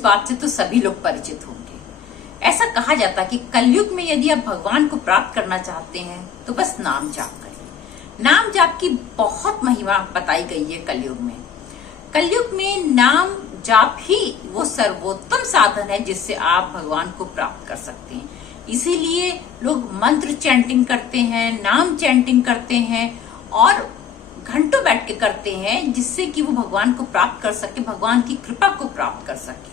इस बात से तो सभी लोग परिचित होंगे। ऐसा कहा जाता है कि कलयुग में यदि आप भगवान को प्राप्त करना चाहते हैं तो बस नाम जाप करिए। नाम जाप की बहुत महिमा बताई गई है कलयुग में। कलयुग में नाम जाप ही वो सर्वोत्तम साधन है जिससे आप भगवान को प्राप्त कर सकते हैं। इसीलिए लोग मंत्र चैंटिंग करते हैं, नाम चैंटिंग करते हैं और घंटों बैठ के करते हैं, जिससे कि वो भगवान को प्राप्त कर सके, भगवान की कृपा को प्राप्त कर सके।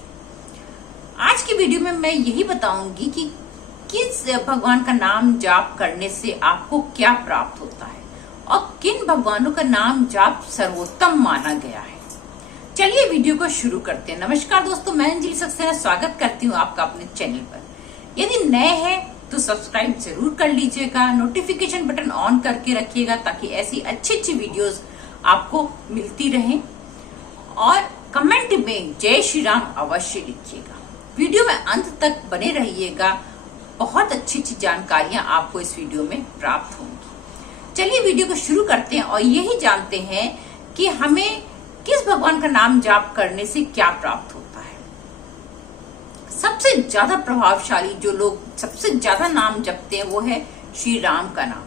आज की वीडियो में मैं यही बताऊंगी कि किस भगवान का नाम जाप करने से आपको क्या प्राप्त होता है और किन भगवानों का नाम जाप सर्वोत्तम माना गया है। चलिए वीडियो को शुरू करते हैं। नमस्कार दोस्तों, मैं अंजलि सक्सेना स्वागत करती हूँ आपका अपने चैनल पर। यदि नए हैं तो सब्सक्राइब जरूर कर लीजिएगा, नोटिफिकेशन बटन ऑन करके रखिएगा ताकि ऐसी अच्छी वीडियोस आपको मिलती रहें और कमेंट में जय श्री राम अवश्य लिखिएगा। वीडियो में अंत तक बने रहिएगा, बहुत अच्छी जानकारियां आपको इस वीडियो में प्राप्त होंगी। चलिए वीडियो को शुरू करते हैं और यही जानते हैं कि हमें किस भगवान का नाम जाप करने से क्या प्राप्त होता है। सबसे ज्यादा प्रभावशाली जो लोग सबसे ज्यादा नाम जपते हैं वो है श्री राम का नाम।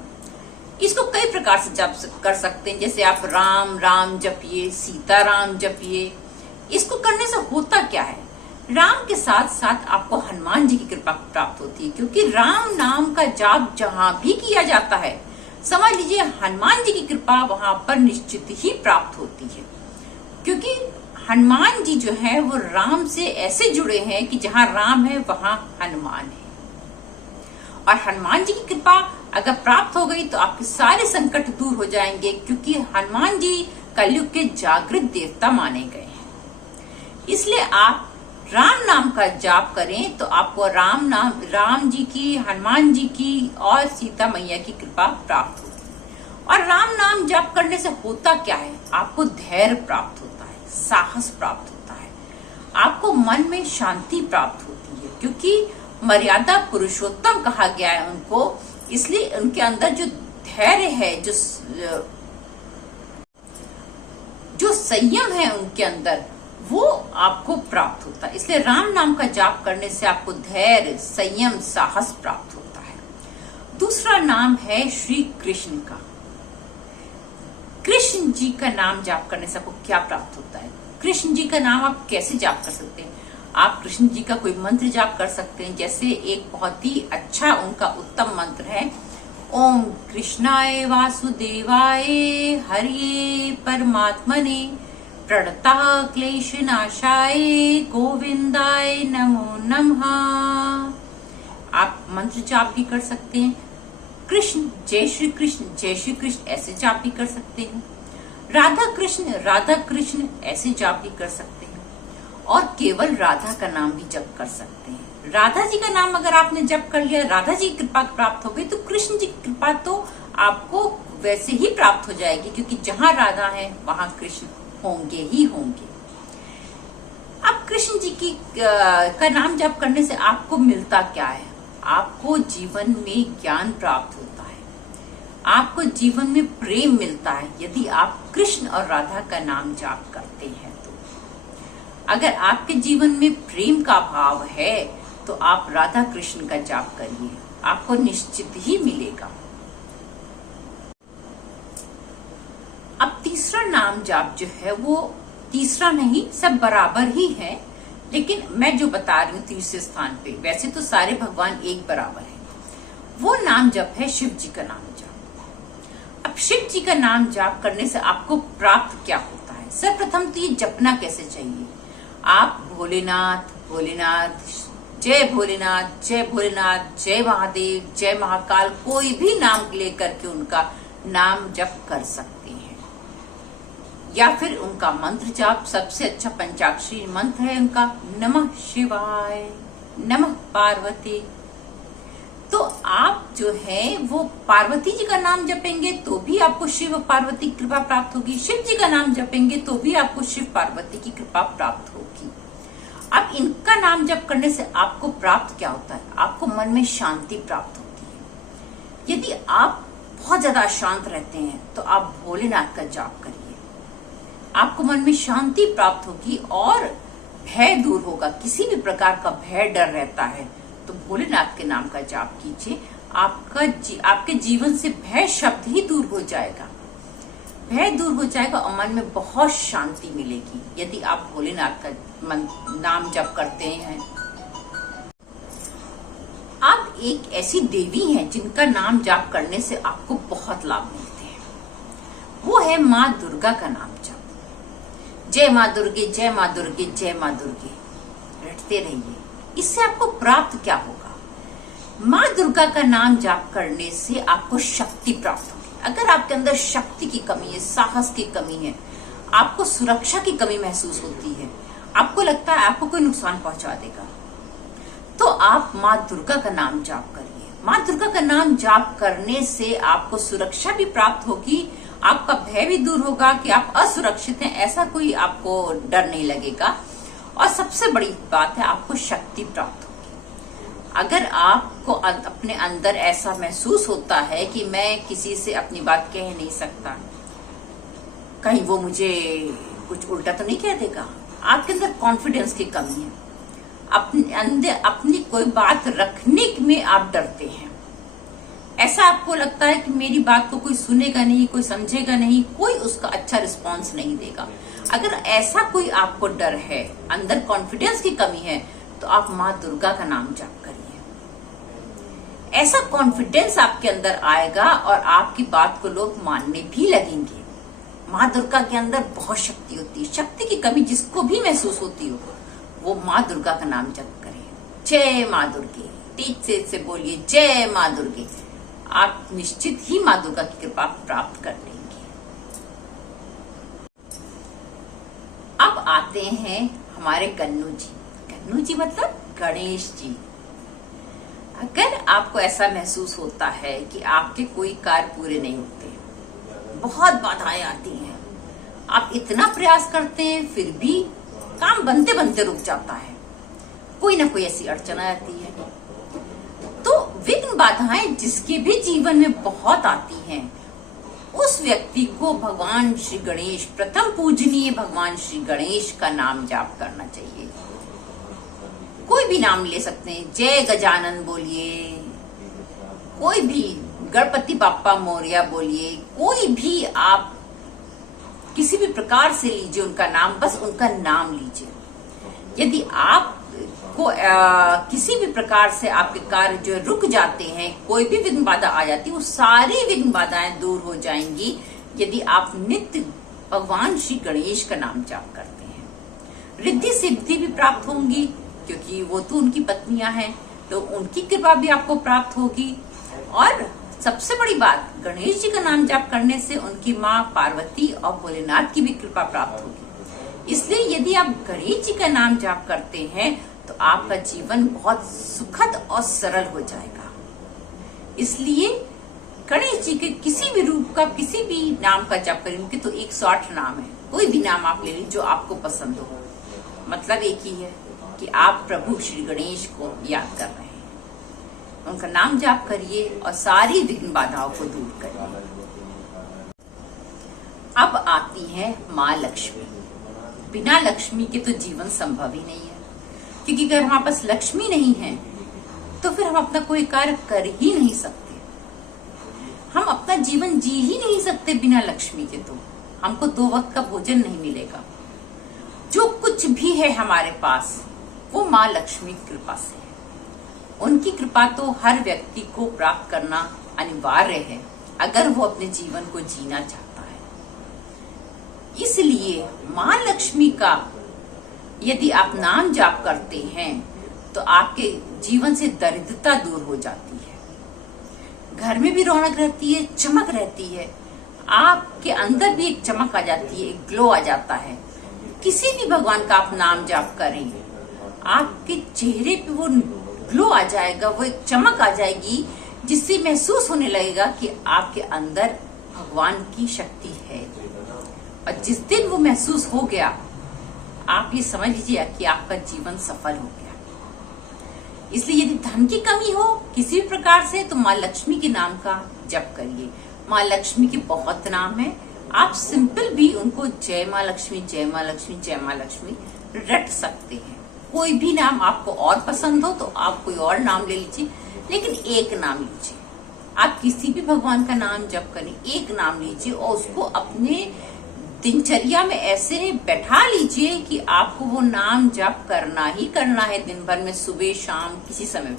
इसको कई प्रकार से जप कर सकते हैं, जैसे आप राम राम जपिए, सीता राम जपिए। इसको करने से होता क्या है, राम के साथ साथ आपको हनुमान जी की कृपा प्राप्त होती है, क्योंकि राम नाम का जाप जहां भी किया जाता है समझ लीजिए हनुमान जी की कृपा वहां पर निश्चित ही प्राप्त होती है। क्योंकि हनुमान जी जो है वो राम से ऐसे जुड़े हैं कि जहां राम है वहां हनुमान है, और हनुमान जी की कृपा अगर प्राप्त हो गई तो आपके सारे संकट दूर हो जाएंगे, क्योंकि हनुमान जी कलयुग के जागृत देवता माने गए हैं। इसलिए आप राम नाम का जाप करें तो आपको राम जी की, हनुमान जी की और सीता मैया की कृपा प्राप्त होगी। और राम नाम जाप करने से होता क्या है, आपको धैर्य प्राप्त होता है, साहस प्राप्त होता है, आपको मन में शांति प्राप्त होती है, क्योंकि मर्यादा पुरुषोत्तम कहा गया है उनको। इसलिए उनके अंदर जो धैर्य है, जो संयम है उनके अंदर, वो आपको प्राप्त होता है। इसलिए राम नाम का जाप करने से आपको धैर्य, संयम, साहस प्राप्त होता है। दूसरा नाम है श्री कृष्ण का। कृष्ण जी का नाम जाप करने से आपको क्या प्राप्त होता है, कृष्ण जी का नाम आप कैसे जाप कर सकते हैं। आप कृष्ण जी का कोई मंत्र जाप कर सकते हैं, जैसे एक बहुत ही अच्छा उनका उत्तम मंत्र है, ओम कृष्णाय वासुदेवाय हरिये परमात्मने प्रणता क्लेश नाशाय गोविंदाय नमो नमः। आप मंत्र जाप भी कर सकते हैं। कृष्ण जय श्री कृष्ण ऐसे जाप भी कर सकते हैं। राधा कृष्ण ऐसे जाप भी कर सकते हैं। और केवल राधा का नाम भी जप कर सकते हैं। राधा जी का नाम अगर आपने जप कर लिया, राधा जी की कृपा प्राप्त हो गई, तो कृष्ण जी की कृपा तो आपको वैसे ही प्राप्त हो जाएगी, क्योंकि जहां राधा है वहां कृष्ण होंगे ही होंगे। अब कृष्ण जी की का नाम जप करने से आपको मिलता क्या है, आपको जीवन में ज्ञान प्राप्त होता है, आपको जीवन में प्रेम मिलता है यदि आप कृष्ण और राधा का नाम जाप करते हैं। तो अगर आपके जीवन में प्रेम का भाव है तो आप राधा कृष्ण का जाप करिए, आपको निश्चित ही मिलेगा। अब तीसरा नाम जाप जो है वो तीसरा नहीं, सब बराबर ही है, लेकिन मैं जो बता रही हूँ तीसरे स्थान पे, वैसे तो सारे भगवान एक बराबर हैं। वो नाम जप है शिव जी का नाम जाप। अब शिव जी का नाम जाप करने से आपको प्राप्त क्या होता है, सर्वप्रथम तो ये जपना कैसे चाहिए। आप भोलेनाथ भोलेनाथ, जय भोलेनाथ जय भोलेनाथ, जय महादेव, जय महाकाल, कोई भी नाम लेकर के उनका नाम जप कर सकते हैं। या फिर उनका मंत्र जाप, सबसे अच्छा पंचाक्षरी मंत्र है उनका, नमः शिवाय, नमः पार्वती। तो आप जो है वो पार्वती जी का नाम जपेंगे तो भी आपको शिव पार्वती कृपा प्राप्त होगी, शिव जी का नाम जपेंगे तो भी आपको शिव पार्वती की कृपा प्राप्त होगी। अब इनका नाम जप करने से आपको प्राप्त क्या होता है, आपको मन में शांति प्राप्त होती है। यदि आप बहुत ज्यादा अशांत रहते हैं तो आप भोलेनाथ का जाप करिए, आपको मन में शांति प्राप्त होगी और भय दूर होगा, किसी भी प्रकार का भय डर रहता है तो भोलेनाथ के नाम का जाप कीजिए। आपके जीवन से भय शब्द ही दूर हो जाएगा, भय दूर हो जाएगा और मन में बहुत शांति मिलेगी यदि आप भोलेनाथ का नाम जप करते हैं। आप एक ऐसी देवी हैं जिनका नाम जाप करने से आपको बहुत लाभ मिलते हैं, वो है माँ दुर्गा का नाम जप। जय माँ दुर्गे, जय माँ दुर्गे, जय माँ दुर्गे रटते रहिए। इससे आपको प्राप्त क्या होगा? माँ दुर्गा का नाम जाप करने से आपको शक्ति प्राप्त होगी। अगर आपके अंदर शक्ति की कमी है, साहस की कमी है, आपको सुरक्षा की कमी महसूस होती है, आपको लगता है आपको कोई नुकसान पहुंचा देगा, तो आप माँ दुर्गा का नाम जाप करिए। माँ दुर्गा का नाम जाप करने से आपको सुरक्षा भी प्राप्त होगी, आपका भय भी दूर होगा कि आप असुरक्षित हैं, ऐसा कोई आपको डर नहीं लगेगा। और सबसे बड़ी बात है, आपको शक्ति प्राप्त होगी। अगर आपको अपने अंदर ऐसा महसूस होता है कि मैं किसी से अपनी बात कह नहीं सकता, कहीं वो मुझे कुछ उल्टा तो नहीं कह देगा, आपके अंदर कॉन्फिडेंस की कमी है, अपने अंदर अपनी कोई बात रखने में आप डरते हैं, ऐसा आपको लगता है कि मेरी बात को कोई सुनेगा नहीं, कोई समझेगा नहीं, कोई उसका अच्छा रिस्पॉन्स नहीं देगा, अगर ऐसा कोई आपको डर है, अंदर कॉन्फिडेंस की कमी है, तो आप माँ दुर्गा का नाम जाप करिए। ऐसा कॉन्फिडेंस आपके अंदर आएगा और आपकी बात को लोग मानने भी लगेंगे। माँ दुर्गा के अंदर बहुत शक्ति होती है, शक्ति की कमी जिसको भी महसूस होती हो वो माँ दुर्गा का नाम जप करें। जय माँ दुर्गे, तेज से बोलिए जय माँ दुर्गे, आप निश्चित ही माँ दुर्गा की कृपा प्राप्त कर लेंगे। अब आते हैं हमारे गन्नू जी। गन्नू जी मतलब गणेश जी। अगर आपको ऐसा महसूस होता है कि आपके कोई कार्य पूरे नहीं होते, बहुत बाधाएं आती हैं, आप इतना प्रयास करते हैं फिर भी काम बनते बनते रुक जाता है, कोई ना कोई ऐसी अड़चन आती है, तो विघ्न बाधाएं जिसके भी जीवन में बहुत आती हैं, उस व्यक्ति को भगवान श्री गणेश, प्रथम पूजनीय भगवान श्री गणेश का नाम जाप करना चाहिए। कोई भी नाम ले सकते हैं, जय गजानन बोलिए, कोई भी गणपति बाप्पा मोरया बोलिए, कोई भी आप किसी भी प्रकार से लीजिए उनका नाम, बस उनका नाम लीजिए। यदि आप को किसी भी प्रकार से आपके कार्य जो रुक जाते हैं, कोई भी विघ्न बाधा आ जाती है, वो सारी विघ्न बाधाएं दूर हो जाएंगी यदि आप नित्य भगवान श्री गणेश का नाम जाप करते हैं। रिद्धि सिद्धि भी प्राप्त होंगी क्योंकि वो तो उनकी पत्नियां हैं, तो उनकी कृपा भी आपको प्राप्त होगी। और सबसे बड़ी बात, गणेश जी का नाम जाप करने से उनकी माँ पार्वती और भोलेनाथ की भी कृपा प्राप्त होगी। इसलिए यदि आप गणेश जी का नाम जाप करते हैं तो आपका जीवन बहुत सुखद और सरल हो जाएगा। इसलिए गणेश जी के किसी भी रूप का, किसी भी नाम का जाप करें, उनके तो 108 नाम है, कोई भी नाम आप ले लीजिए जो आपको पसंद हो, मतलब एक ही है कि आप प्रभु श्री गणेश को याद कर रहे हैं, उनका नाम जाप करिए और सारी विघ्न बाधाओं को दूर करिए। अब आती है माँ लक्ष्मी। बिना लक्ष्मी के तो जीवन संभव ही नहीं है, क्योंकि अगर हमारे पास लक्ष्मी नहीं है तो फिर हम अपना कोई कार्य कर ही नहीं सकते, हम अपना जीवन जी ही नहीं सकते बिना लक्ष्मी के। तो हमको 2 वक्त का भोजन नहीं मिलेगा। जो कुछ भी है हमारे पास वो माँ लक्ष्मी की कृपा से है। उनकी कृपा तो हर व्यक्ति को प्राप्त करना अनिवार्य है अगर वो अपने जीवन को जीना चाहता है। इसलिए माँ लक्ष्मी का यदि आप नाम जाप करते हैं तो आपके जीवन से दरिद्रता दूर हो जाती है, घर में भी रौनक रहती है, चमक रहती है, आपके अंदर भी एक चमक आ जाती है, एक ग्लो आ जाता है। किसी भी भगवान का आप नाम जाप करें, आपके चेहरे पे वो ग्लो आ जाएगा, वो एक चमक आ जाएगी जिससे महसूस होने लगेगा कि आपके अंदर भगवान की शक्ति है। और जिस दिन वो महसूस हो गया, आप ये समझ लीजिए कि आपका जीवन सफल हो गया। इसलिए यदि धन की कमी हो किसी भी प्रकार से तो माँ लक्ष्मी के नाम का जप करिए। माँ लक्ष्मी के बहुत नाम है, आप सिंपल भी उनको जय माँ लक्ष्मी, जय माँ लक्ष्मी, जय माँ लक्ष्मी रट सकते हैं। कोई भी नाम आपको और पसंद हो तो आप कोई और नाम ले लीजिए, लेकिन एक नाम लीजिए। आप किसी भी भगवान का नाम जप करें, एक नाम लीजिए और उसको अपने दिनचर्या में ऐसे बैठा लीजिए कि आपको वो नाम जप करना ही करना है दिन भर में, सुबह शाम किसी समय।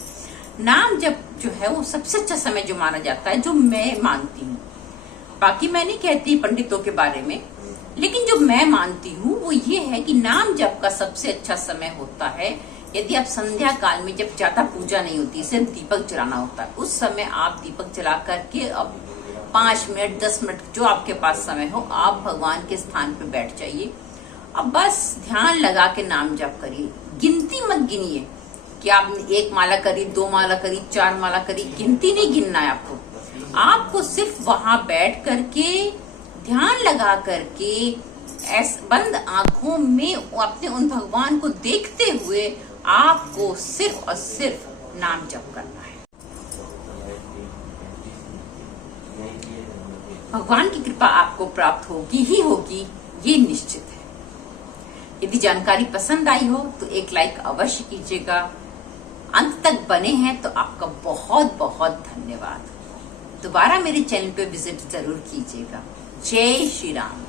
नाम जप जो है वो सबसे अच्छा समय जो माना जाता है, जो मैं मानती हूँ। बाकी मैं नहीं कहती पंडितों के बारे में, लेकिन जो मैं मानती हूँ वो ये है कि नाम जप का सबसे अच्छा समय होता है यदि आप संध्या काल में, जब ज्यादा पूजा नहीं होती, सिर्फ दीपक जलाना होता है, उस समय आप दीपक जला करके अब 5 मिनट 10 मिनट जो आपके पास समय हो, आप भगवान के स्थान पे बैठ जाइए। अब बस ध्यान लगा के नाम जप करिए। गिनती मत गिनिए कि आपने 1 माला करी, 2 माला करी, 4 माला करी, गिनती नहीं गिनना है आपको। आपको सिर्फ वहां बैठ करके ध्यान लगा करके बंद आंखों में अपने उन भगवान को देखते हुए आपको सिर्फ और सिर्फ नाम जप करना है। भगवान की कृपा आपको प्राप्त होगी ही होगी, ये निश्चित है। यदि जानकारी पसंद आई हो तो एक लाइक अवश्य कीजिएगा। अंत तक बने हैं तो आपका बहुत बहुत धन्यवाद। दोबारा मेरे चैनल पे विजिट जरूर कीजिएगा। जय श्री राम।